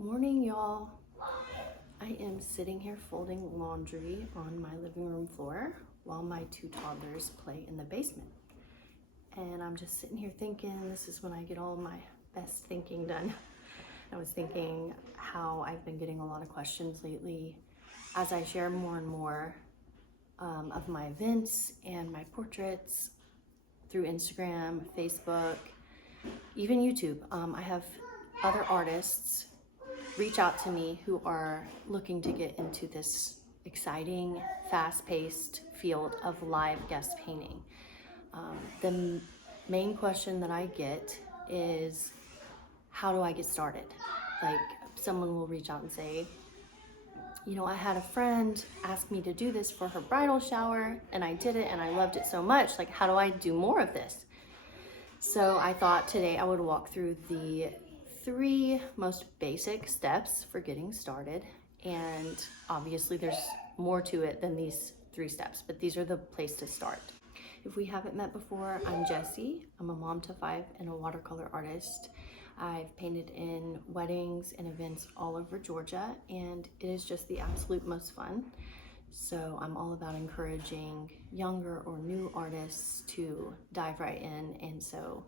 Morning, y'all. I am sitting here folding laundry on my living room floor while my two toddlers play in the basement. And I'm just sitting here thinking, this is when I get all my best thinking done. I was thinking how I've been getting a lot of questions lately as I share more and more of my events and my portraits through Instagram, Facebook, even YouTube. I have other artists reach out to me who are looking to get into this exciting, fast-paced field of live guest painting. The main question that I get is, how do I get started? Like, someone will reach out and say, I had a friend ask me to do this for her bridal shower and I did it and I loved it so much. Like, how do I do more of this? So I thought today I would walk through the 3 most basic steps for getting started. And obviously there's more to it than these 3 steps, but these are the place to start. If we haven't met before, I'm Jessie. I'm a mom to 5 and a watercolor artist. I've painted in weddings and events all over Georgia, and it is just the absolute most fun. So I'm all about encouraging younger or new artists to dive right in, and so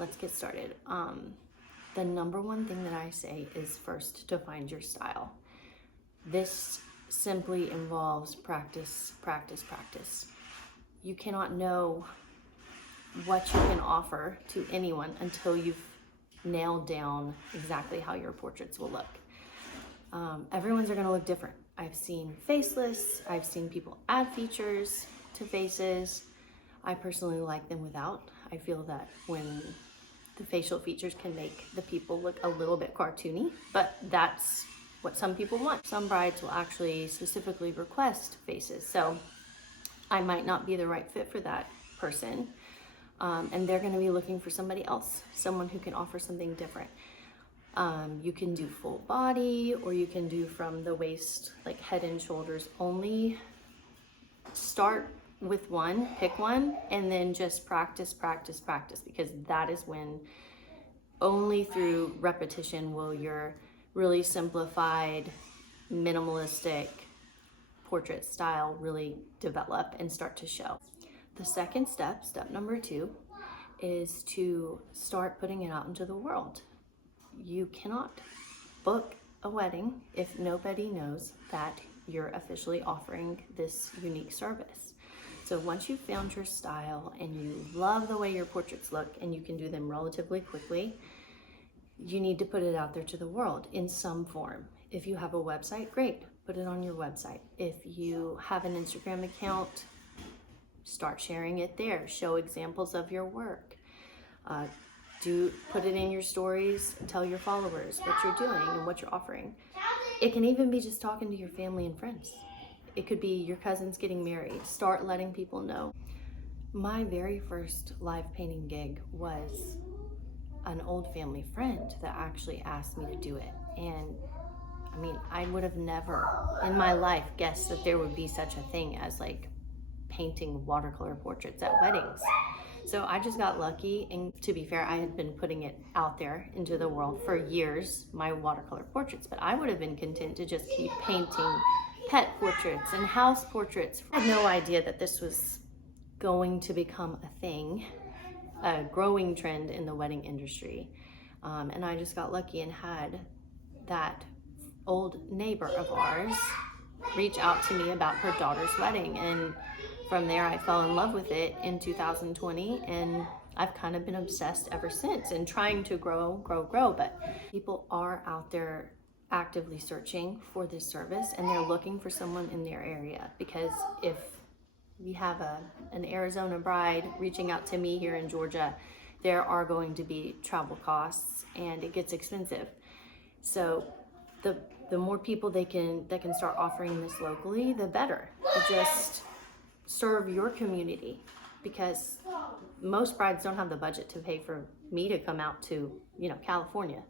let's get started. The number one thing that I say is first to find your style. This simply involves practice, practice, practice. You cannot know what you can offer to anyone until you've nailed down exactly how your portraits will look. Everyone's are gonna look different. I've seen faceless, I've seen people add features to faces. I personally like them without. I feel that when the facial features can make the people look a little bit cartoony, but that's what some people want. Some brides will actually specifically request faces, so I might not be the right fit for that person, and they're gonna be looking for somebody else, someone who can offer something different. You can do full body, or you can do from the waist, like head and shoulders only. Start with one, pick one, and then just practice, practice, practice, because that is when only through repetition will your really simplified, minimalistic portrait style really develop and start to show. The second step, step number 2, is to start putting it out into the world. You cannot book a wedding if nobody knows that you're officially offering this unique service. So once you've found your style and you love the way your portraits look and you can do them relatively quickly, you need to put it out there to the world in some form. If you have a website, great, put it on your website. If you have an Instagram account, start sharing it there. Show examples of your work. Put it in your stories and tell your followers what you're doing and what you're offering. It can even be just talking to your family and friends. It could be your cousin's getting married. Start letting people know. My very first live painting gig was an old family friend that actually asked me to do it. And I mean, I would have never in my life guessed that there would be such a thing as like painting watercolor portraits at weddings. So I just got lucky, and to be fair, I had been putting it out there into the world for years, my watercolor portraits, but I would have been content to just keep painting pet portraits and house portraits. I had no idea that this was going to become a thing, a growing trend in the wedding industry. And I just got lucky and had that old neighbor of ours reach out to me about her daughter's wedding, and from there I fell in love with it in 2020, and I've kind of been obsessed ever since and trying to grow, but people are out there actively searching for this service, and they're looking for someone in their area, because if we have an Arizona bride reaching out to me here in Georgia, there are going to be travel costs and it gets expensive. So the more people that can start offering this locally, the better. Just serve your community, because most brides don't have the budget to pay for me to come out to, California.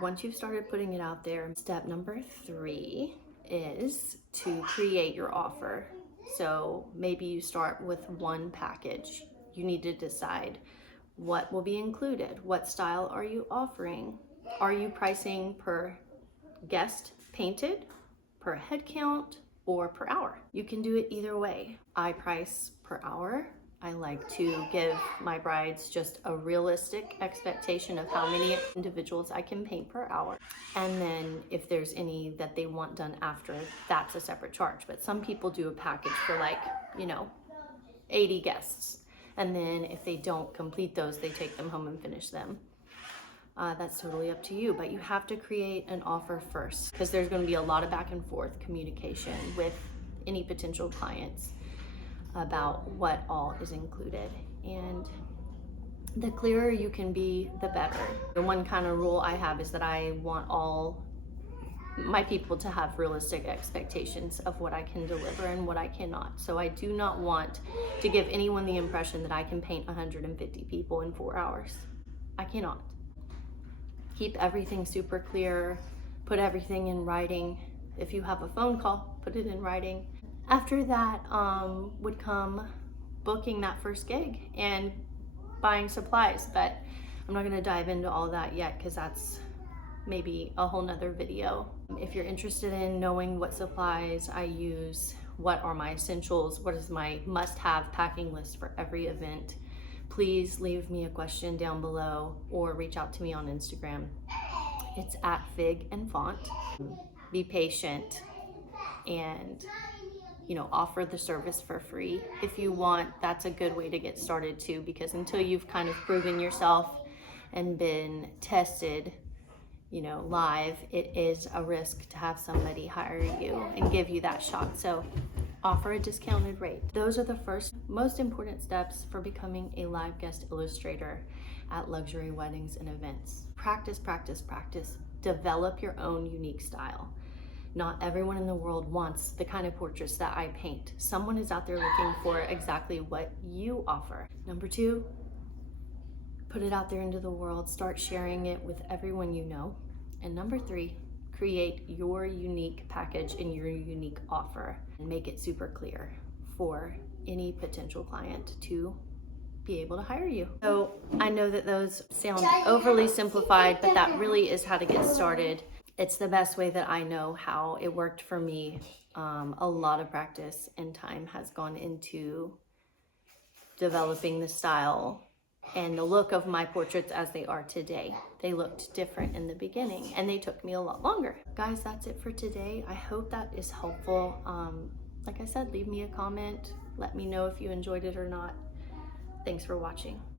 Once you've started putting it out there, step number 3 is to create your offer. So maybe you start with one package. You need to decide what will be included. What style are you offering? Are you pricing per guest painted, per head count, or per hour. You can do it either way. I price per hour. I like to give my brides just a realistic expectation of how many individuals I can paint per hour. And then if there's any that they want done after, that's a separate charge. But some people do a package for like, 80 guests. And then if they don't complete those, they take them home and finish them. That's totally up to you, but you have to create an offer first, because there's going to be a lot of back and forth communication with any potential clients about what all is included. And the clearer you can be, the better. The one kind of rule I have is that I want all my people to have realistic expectations of what I can deliver and what I cannot. So I do not want to give anyone the impression that I can paint 150 people in 4 hours. I cannot. Keep everything super clear, put everything in writing. If you have a phone call, put it in writing. After that would come booking that first gig and buying supplies, but I'm not gonna dive into all that yet because that's maybe a whole nother video. If you're interested in knowing what supplies I use, what are my essentials, what is my must-have packing list for every event, please leave me a question down below or reach out to me on Instagram. It's at Fig and Font. Be patient and offer the service for free if you want. That's a good way to get started too, because until you've kind of proven yourself and been tested live, it is a risk to have somebody hire you and give you that shot. So offer a discounted rate. Those are the first most important steps for becoming a live guest illustrator at luxury weddings and events. Practice, practice, practice. Develop your own unique style. Not everyone in the world wants the kind of portraits that I paint. Someone is out there looking for exactly what you offer. Number 2, put it out there into the world. Start sharing it with everyone you know. And number 3, create your unique package and your unique offer and make it super clear for any potential client to be able to hire you. So I know that those sound overly simplified, but that really is how to get started. It's the best way that I know how it worked for me. A lot of practice and time has gone into developing the style and the look of my portraits as they are today. They looked different in the beginning and they took me a lot longer. Guys, that's it for today. I hope that is helpful. Like I said, leave me a comment. Let me know if you enjoyed it or not. Thanks for watching.